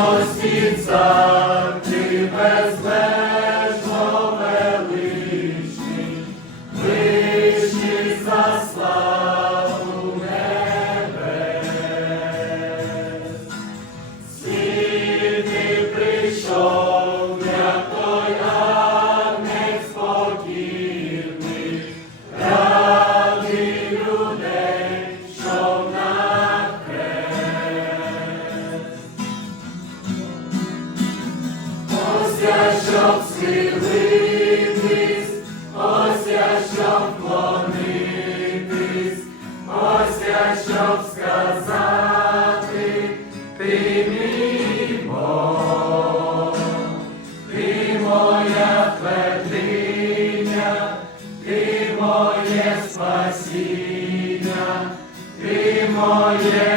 Вічності цар, ти безмежно щоб схилитись, ось я щоб вклонитись, ось я щоб сказати, ти мій Бог, ти моя твердиня, ти моє спасіння, ти моє